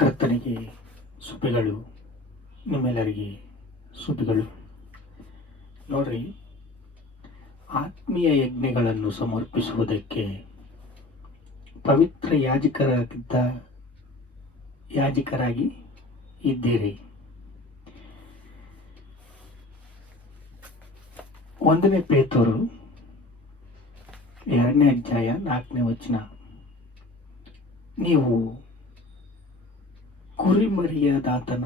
ಕರ್ತನಿಗೆ ಸುಪಿಗಳು ನಿಮ್ಮೆಲ್ಲರಿಗೆ ಸುಪಿಗಳು ನೋಡ್ರಿ, ಆತ್ಮೀಯ ಯಜ್ಞಗಳನ್ನು ಸಮರ್ಪಿಸುವುದಕ್ಕೆ ಪವಿತ್ರ ಯಾಜಕರಾಗಿದ್ದ ಯಾಜಕರಾಗಿ ಇದ್ದೀರಿ. ಒಂದನೇ ಪೇತರು, ಎರಡನೇ ಅಧ್ಯಾಯ ನಾಲ್ಕನೇ ವಚನ. ನೀವು ಕುರಿಮರಿಯದಾತನ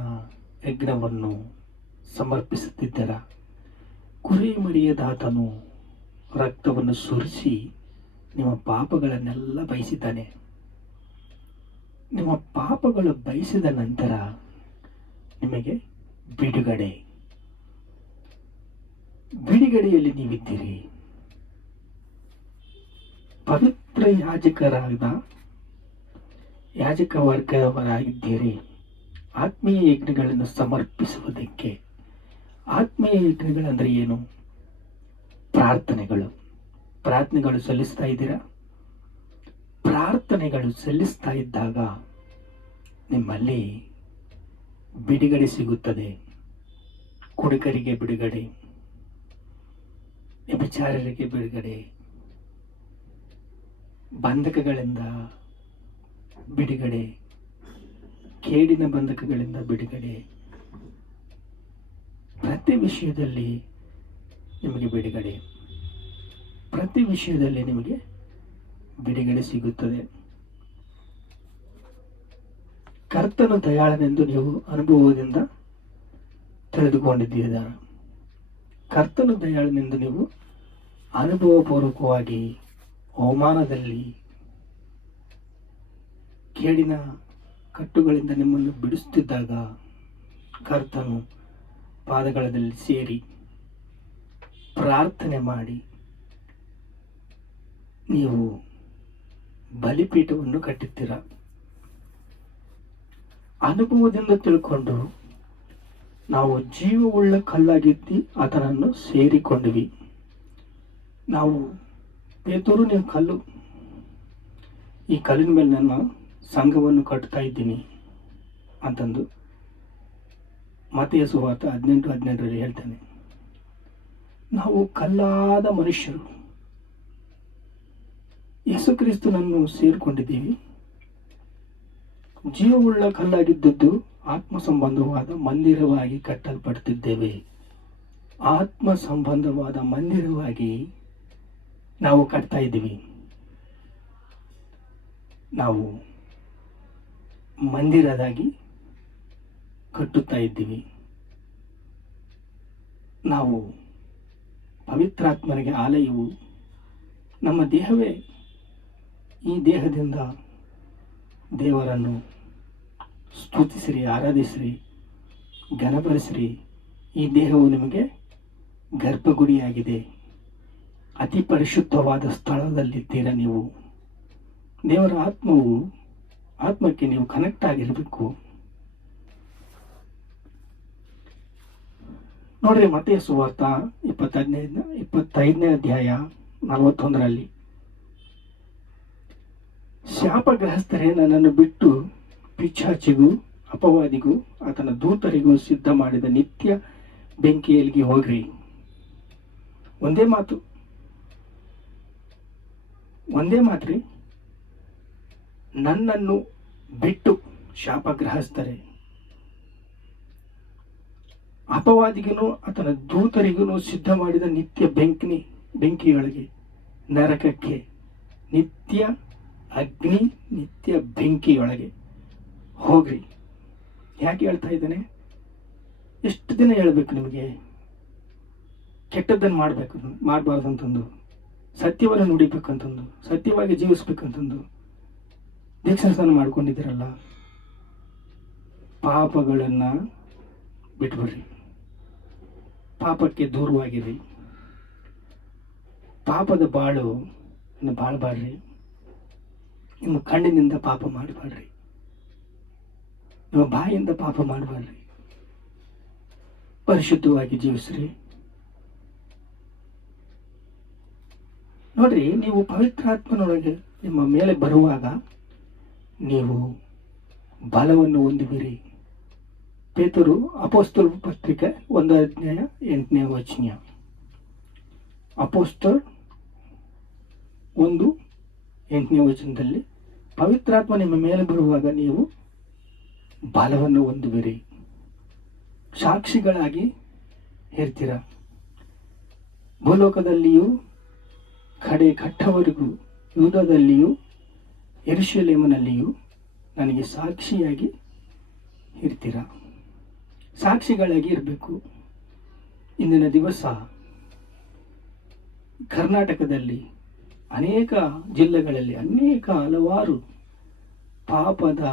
ಯಜ್ಞವನ್ನು ಸಮರ್ಪಿಸುತ್ತಿದ್ದರ? ಕುರಿಮರಿಯದಾತನು ರಕ್ತವನ್ನು ಸುರಿಸಿ ನಿಮ್ಮ ಪಾಪಗಳನ್ನೆಲ್ಲ ಬಯಸಿದ್ದಾನೆ. ನಿಮ್ಮ ಪಾಪಗಳು ಬಯಸಿದ ನಂತರ ನಿಮಗೆ ಬಿಡುಗಡೆ. ಬಿಡುಗಡೆಯಲ್ಲಿ ನೀವಿದ್ದೀರಿ. ಪವಿತ್ರ ಯಾಜಕರಾದ ಯಾಜಕ ವರ್ಗದವರಾಗಿದ್ದೀರಿ ಆತ್ಮೀಯ ಯಜ್ಞಗಳನ್ನು ಸಮರ್ಪಿಸುವುದಕ್ಕೆ ಆತ್ಮೀಯ ಯಜ್ಞಗಳಂದರೆ ಏನು? ಪ್ರಾರ್ಥನೆಗಳು. ಪ್ರಾರ್ಥನೆಗಳು ಸಲ್ಲಿಸ್ತಾ ಇದ್ದೀರಾ? ಪ್ರಾರ್ಥನೆಗಳು ಸಲ್ಲಿಸ್ತಾ ಇದ್ದಾಗ ನಿಮ್ಮಲ್ಲಿ ಬಿಡುಗಡೆ ಸಿಗುತ್ತದೆ. ಕುಡುಕರಿಗೆ ಬಿಡುಗಡೆ ವಿಚಾರರಿಗೆ ಬಿಡುಗಡೆ, ಬಂಧಕಗಳಿಂದ ಬಿಡುಗಡೆ, ಕೇಡಿನ ಬಂಧಕಗಳಿಂದ ಬಿಡುಗಡೆ. ಪ್ರತಿ ವಿಷಯದಲ್ಲಿ ನಿಮಗೆ ಬಿಡುಗಡೆ. ಪ್ರತಿ ವಿಷಯದಲ್ಲಿ ನಿಮಗೆ ಬಿಡುಗಡೆ ಸಿಗುತ್ತದೆ. ಕರ್ತನ ದಯಾಳನೆಂದು ನೀವು ಅನುಭವದಿಂದ ತಿಳಿದುಕೊಂಡಿದ್ದೀರ? ಕರ್ತನ ದಯಾಳನೆಂದು ನೀವು ಅನುಭವಪೂರ್ವಕವಾಗಿ ಅವಮಾನದಲ್ಲಿ ಕೇಡಿನ ಕಟ್ಟುಗಳಿಂದ ನಿಮ್ಮನ್ನು ಬಿಡಿಸುತ್ತಿದ್ದಾಗ ಕರ್ತನು ಪಾದಗಳಲ್ಲಿ ಸೇರಿ ಪ್ರಾರ್ಥನೆ ಮಾಡಿ, ನೀವು ಬಲಿಪೀಠವನ್ನು ಕಟ್ಟುತ್ತೀರ ಅನುಭವದಿಂದ ತಿಳ್ಕೊಂಡು ನಾವು ಜೀವವುಳ್ಳ ಕಲ್ಲಾಗಿದ್ದು ಆತನನ್ನು ಸೇರಿಕೊಂಡ್ವಿ. ನಾವು ಪೇತೂರು, ನೀವು ಕಲ್ಲು, ಈ ಕಲ್ಲಿನ ಮೇಲೆ ನನ್ನ ಸಂಘವನ್ನು ಕಟ್ತಾ ಇದ್ದೀನಿ ಅಂತಂದು ಮತೆಯ ಸುವಾರ್ತ ಹದಿನೆಂಟು ಹದಿನೆಂಟರಲ್ಲಿ ಹೇಳ್ತಾನೆ. ನಾವು ಕಲ್ಲಾದ ಮನುಷ್ಯರು. ಯೇಸು ಕ್ರಿಸ್ತನನ್ನು ಸೇರಿಕೊಂಡಿದ್ದೀವಿ. ಜೀವವುಳ್ಳ ಕಲ್ಲಾಗಿದ್ದದ್ದು ಆತ್ಮ ಸಂಬಂಧವಾದ ಮಂದಿರವಾಗಿ ಕಟ್ಟಲ್ಪಡ್ತಿದ್ದೇವೆ. ಆತ್ಮ ಸಂಬಂಧವಾದ ಮಂದಿರವಾಗಿ ನಾವು ಕಟ್ತಾ ಇದ್ದೀವಿ. ನಾವು ಮಂದಿರದಾಗಿ ಕಟ್ಟುತ್ತಾ ಇದ್ದೀವಿ. ನಾವು ಪವಿತ್ರಾತ್ಮನಿಗೆ ಆಲಯವು ನಮ್ಮ ದೇಹವೇ. ಈ ದೇಹದಿಂದ ದೇವರನ್ನು ಸ್ತುತಿಸಿರಿ, ಆರಾಧಿಸಿರಿ, ಘನಪಡಿಸಿರಿ. ಈ ದೇಹವು ನಿಮಗೆ ಗರ್ಭಗುಡಿಯಾಗಿದೆ. ಅತಿ ಪರಿಶುದ್ಧವಾದ ಸ್ಥಳದಲ್ಲಿದ್ದೀರ ನೀವು? ದೇವರ ಆತ್ಮವು ಆತ್ಮಕ್ಕೆ ನೀವು ಕನೆಕ್ಟ್ ಆಗಿರಬೇಕು ನೋಡ್ರಿ ಮತ್ತೆ ಸುವಾರ್ಥ ಇಪ್ಪತ್ತೈದನೇ ಇಪ್ಪತ್ತೈದನೇ ಅಧ್ಯಾಯ ನಲವತ್ತೊಂದರಲ್ಲಿ. ಶಾಪಗ್ರಹಸ್ಥರೇ ನನ್ನನ್ನು ಬಿಟ್ಟು ಪಿಚ್ಚಾಚಿಗೂ, ಅಪವಾದಿಗೂ, ಆತನ ದೂತರಿಗೂ ಸಿದ್ಧ ಮಾಡಿದ ನಿತ್ಯ ಬೆಂಕಿಯಲ್ಲಿಗೆ ಹೋಗ್ರಿ. ಒಂದೇ ಮಾತು. ಒಂದೇ ಮಾತ್ರಿ. ನನ್ನನ್ನು ಬಿಟ್ಟು ಶಾಪಗ್ರಹಸ್ಥರೇ. ಅಪವಾದಿಗೂ ಆತನ ದೂತರಿಗೂ ಸಿದ್ಧ ಮಾಡಿದ ನಿತ್ಯ ಬೆಂಕಿ ಬೆಂಕಿಯೊಳಗೆ, ನರಕಕ್ಕೆ, ನಿತ್ಯ ಅಗ್ನಿ, ನಿತ್ಯ ಬೆಂಕಿಯೊಳಗೆ ಹೋಗ್ರಿ. ಯಾಕೆ ಹೇಳ್ತಾ ಇದ್ದಾನೆ? ಎಷ್ಟು ದಿನ ಹೇಳ್ಬೇಕು ನಿಮಗೆ? ಕೆಟ್ಟದ್ದನ್ನು ಮಾಡಬೇಕು, ಮಾಡಬಾರ್ದು ಅಂತಂದು, ಸತ್ಯವನ್ನು ನುಡಿಬೇಕಂತಂದು ಸತ್ಯವಾಗಿ ಜೀವಿಸ್ಬೇಕಂತಂದು ದೀಕ್ಷಾಸ್ನಾನ ಮಾಡ್ಕೊಂಡಿದ್ದೀರಲ್ಲ? ಪಾಪಗಳನ್ನು ಬಿಟ್ಬಿಡ್ರಿ. ಪಾಪಕ್ಕೆ ದೂರವಾಗಿರಿ. ಪಾಪದ ಬಾಳು ಬಾಳ್ಬಾಡ್ರಿ. ನಿಮ್ಮ ಕಣ್ಣಿನಿಂದ ಪಾಪ ಮಾಡಬಾಡ್ರಿ. ನಿಮ್ಮ ಬಾಯಿಂದ ಪಾಪ ಮಾಡಬೇಡ್ರಿ. ಪರಿಶುದ್ಧವಾಗಿ ಜೀವಿಸ್ರಿ. ನೋಡ್ರಿ, ನೀವು ಪವಿತ್ರಾತ್ಮನೊಳಗೆ ನಿಮ್ಮ ಮೇಲೆ ಬರುವಾಗ ನೀವು ಬಲವನ್ನು ಹೊಂದುವಿರಿ ಪೇತರು ಅಪೋಸ್ತರ್ ಪತ್ರಿಕೆ ಒಂದು ಅಧ್ಯಾಯ ಎಂಟನೇ ವಚನ. ಅಪೋಸ್ತರ್ ಒಂದು ಎಂಟನೇ ವಚನದಲ್ಲಿ, ಪವಿತ್ರಾತ್ಮ ನಿಮ್ಮ ಮೇಲೆ ಬರುವಾಗ ನೀವು ಬಲವನ್ನು ಹೊಂದುವಿರಿ. ಸಾಕ್ಷಿಗಳಾಗಿ ಇರ್ತೀರ. ಭೂಲೋಕದಲ್ಲಿಯೂ, ಕಡೆ ಕಟ್ಟವರೆಗೂ ಯೂದದಲ್ಲಿಯೂ ಎರುಶಲೇಮನಲ್ಲಿಯೂ ನನಗೆ ಸಾಕ್ಷಿಯಾಗಿ ಇರ್ತೀರ? ಸಾಕ್ಷಿಗಳಾಗಿ ಇರಬೇಕು. ಇಂದಿನ ದಿವಸ ಕರ್ನಾಟಕದಲ್ಲಿ ಅನೇಕ ಜಿಲ್ಲೆಗಳಲ್ಲಿ ಅನೇಕ ಹಲವಾರು ಪಾಪದ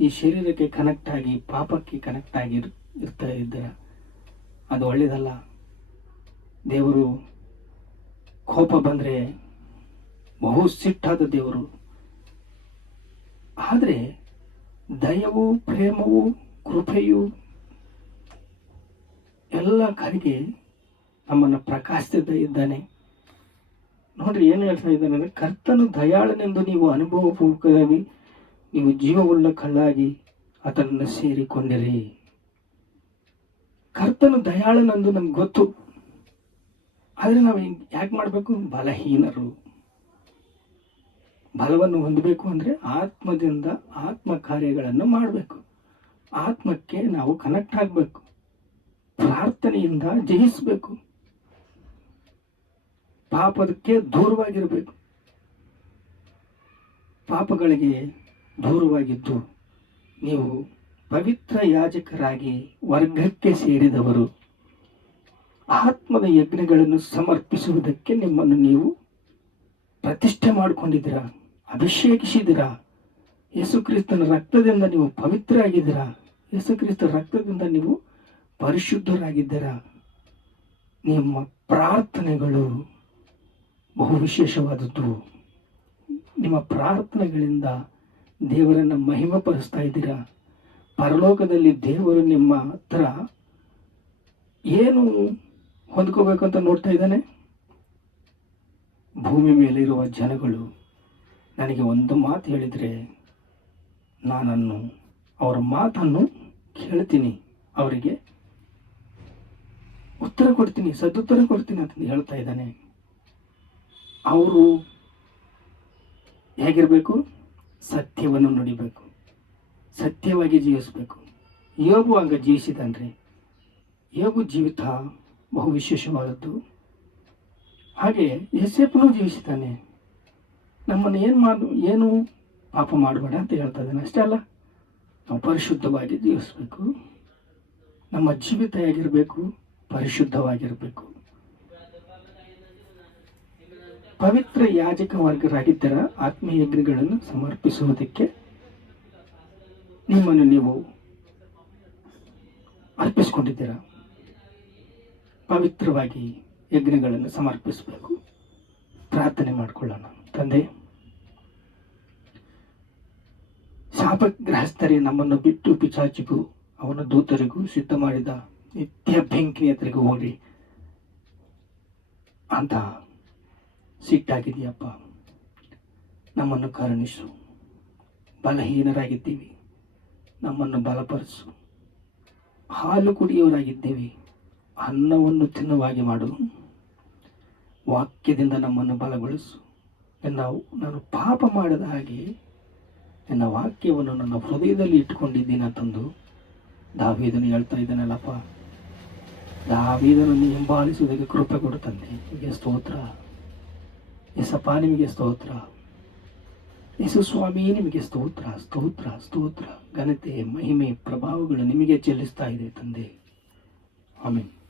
ಈ ಶರೀರಕ್ಕೆ ಕನೆಕ್ಟ್ ಆಗಿ, ಪಾಪಕ್ಕೆ ಕನೆಕ್ಟ್ ಆಗಿ ಇರ್ತಾ ಇದ್ದಾರೆ? ಅದು ಒಳ್ಳೆಯದಲ್ಲ ದೇವರು ಕೋಪ ಬಂದರೆ ಬಹು ಸಿಟ್ಟಾದ ದೇವರು ಆದರೆ ದಯವು, ಪ್ರೇಮವು, ಕೃಪೆಯು ಎಲ್ಲ ಕಡೆಗೆ ನಮ್ಮನ್ನು ಪ್ರಕಾಶಿಸ್ತಾ ಇದ್ದಾನೆ. ನೋಡ್ರಿ ಏನು ಹೇಳ್ತಾ ಇದ್ದಾನೆ ಅಂದರೆ, ಕರ್ತನು ದಯಾಳನೆಂದು ನೀವು ಅನುಭವಪೂರ್ವಕವಾಗಿ ನೀವು ಜೀವವುಳ್ಳ ಕಳ್ಳಾಗಿ ಅದನ್ನು ಸೇರಿಕೊಂಡಿರಿ. ಕರ್ತನು ದಯಾಳನೆಂದು ನಮ್ಗೆ ಗೊತ್ತು. ಆದರೆ ನಾವು ಯಾಕೆ ಮಾಡಬೇಕು? ಬಲಹೀನರು. ಬಲವನ್ನು ಹೊಂದಬೇಕು ಅಂದರೆ ಆತ್ಮದಿಂದ ಆತ್ಮ ಕಾರ್ಯಗಳನ್ನು ಮಾಡಬೇಕು. ಆತ್ಮಕ್ಕೆ ನಾವು ಕನೆಕ್ಟ್ ಆಗಬೇಕು. ಪ್ರಾರ್ಥನೆಯಿಂದ ಜಯಿಸಬೇಕು. ಪಾಪದಕ್ಕೆ ದೂರವಾಗಿರಬೇಕು. ಪಾಪಗಳಿಗೆ ದೂರವಾಗಿದ್ದು ನೀವು ಪವಿತ್ರ ಯಾಜಕರಾಗಿ ವರ್ಗಕ್ಕೆ ಸೇರಿದವರು. ಆತ್ಮದ ಯಜ್ಞಗಳನ್ನು ಸಮರ್ಪಿಸುವುದಕ್ಕೆ ನಿಮ್ಮನ್ನು ನೀವು ಪ್ರತಿಷ್ಠೆ ಮಾಡಿಕೊಂಡಿದ್ದೀರಾ? ಅಭಿಷೇಕಿಸಿದ್ದೀರಾ? ಯೇಸುಕ್ರಿಸ್ತನ ರಕ್ತದಿಂದ ನೀವು ಪವಿತ್ರರಾಗಿದ್ದೀರಾ? ಯೇಸುಕ್ರಿಸ್ತ ರಕ್ತದಿಂದ ನೀವು ಪರಿಶುದ್ಧರಾಗಿದ್ದೀರಾ? ನಿಮ್ಮ ಪ್ರಾರ್ಥನೆಗಳು ಬಹು ವಿಶೇಷವಾದದ್ದು. ನಿಮ್ಮ ಪ್ರಾರ್ಥನೆಗಳಿಂದ ದೇವರನ್ನು ಮಹಿಮಪಡಿಸ್ತಾ ಇದ್ದೀರಾ? ಪರಲೋಕದಲ್ಲಿ ದೇವರು ನಿಮ್ಮ ಹತ್ರ ಏನು ಹೊಂದ್ಕೋಬೇಕು ಅಂತ ನೋಡ್ತಾ ಇದ್ದಾನೆ? ಭೂಮಿ ಮೇಲಿರುವ ಜನಗಳು ನನಗೆ ಒಂದು ಮಾತು ಹೇಳಿದರೆ ನಾನನ್ನು ಅವರ ಮಾತನ್ನು ಕೇಳ್ತೀನಿ, ಅವರಿಗೆ ಉತ್ತರ ಕೊಡ್ತೀನಿ, ಸದುತ್ತರ ಕೊಡ್ತೀನಿ ಅಂತ ಹೇಳ್ತಾ ಇದ್ದಾನೆ. ಅವರು ಹೇಗಿರಬೇಕು? ಸತ್ಯವನ್ನು ನುಡಿಬೇಕು, ಸತ್ಯವಾಗಿ ಜೀವಿಸಬೇಕು. ಯೋಗು ಹಂಗ ಜೀವಿಸಿದನ್ರಿ ಯೋಗು ಜೀವಿತ ಬಹು ವಿಶೇಷವಾದದ್ದು. ಹಾಗೆ ಯಶಪ್ಪನು ಜೀವಿಸಿದ್ದಾನೆ. ನಮ್ಮನ್ನು ಏನು ಮಾಡು, ಏನು ಪಾಪ ಮಾಡಬೇಡ ಅಂತ ಹೇಳ್ತಾ ಇದ್ದಾನೆ. ಅಷ್ಟೇ ಅಲ್ಲ, ನಾವು ಪರಿಶುದ್ಧವಾಗಿ ಜೀವಿಸಬೇಕು. ನಮ್ಮ ಜೀವಿತ ಹೇಗಿರಬೇಕು? ಪರಿಶುದ್ಧವಾಗಿರಬೇಕು. ಪವಿತ್ರ ಯಾಜಕ ವರ್ಗರಾಗಿದ್ದರ ಆತ್ಮೀಯ ಯಜ್ಞಗಳನ್ನು ಸಮರ್ಪಿಸುವುದಕ್ಕೆ ನಿಮ್ಮನ್ನು ನೀವು ಅರ್ಪಿಸ್ಕೊಂಡಿದ್ದೀರಾ? ಪವಿತ್ರವಾಗಿ ಯಜ್ಞಗಳನ್ನು ಸಮರ್ಪಿಸಬೇಕು. ಪ್ರಾರ್ಥನೆ ಮಾಡಿಕೊಳ್ಳೋಣ. ತಂದೆ ಶಾಪಗ್ರಹಸ್ಥರೇ ನಮ್ಮನ್ನು ಬಿಟ್ಟು ಪಿಚಾಚಿಗೂ ಅವನ ದೂತರಿಗೂ ಸಿದ್ಧ ಮಾಡಿದ ನಿತ್ಯ ಬೆಂಕಿ ಹತ್ರಿಗೂ ಹೋಗಿ ಅಂತ ಸಿಟ್ಟಾಗಿದೆಯಪ್ಪ ನಮ್ಮನ್ನು ಕರುಣಿಸು. ಬಲಹೀನರಾಗಿದ್ದೀವಿ. ನಮ್ಮನ್ನು ಬಲಪಡಿಸು ಹಾಲು ಕುಡಿಯವರಾಗಿದ್ದೀವಿ ಅನ್ನವನ್ನು ತಿನ್ನುವಾಗಿ ಮಾಡು. ವಾಕ್ಯದಿಂದ ನಮ್ಮನ್ನು ಬಲಗೊಳಿಸು. ನಾವು ನಾನು ಪಾಪ ಮಾಡದ ಹಾಗೆ ನಿನ್ನ ವಾಕ್ಯವನ್ನು ನನ್ನ ಹೃದಯದಲ್ಲಿ ಇಟ್ಟುಕೊಂಡಿದ್ದೀನ ತಂದು. ದಾವೀದನು ಹೇಳ್ತಾ ಇದ್ದಾನಲ್ಲಪ್ಪ, ದಾವೀದನನ್ನು ಹಿಂಬಾಲಿಸುವುದಕ್ಕೆ ಕೃಪೆ ಕೊಡುತ್ತಂತೆ. ನಿಮಗೆ ಸ್ತೋತ್ರ. ಎಸಪ್ಪ ನಿಮಗೆ ಸ್ತೋತ್ರ. ಯೇಸು ಸ್ವಾಮಿ, ನಿಮಗೆ ಸ್ತೋತ್ರ ಸ್ತೋತ್ರ ಸ್ತೋತ್ರ. ಘನತೆ, ಮಹಿಮೆ, ಪ್ರಭಾವಗಳು ನಿಮಗೆ ಚೆಲ್ಲಿಸ್ತಾ ಇದೆ ತಂದೆ. ಆಮೇಲೆ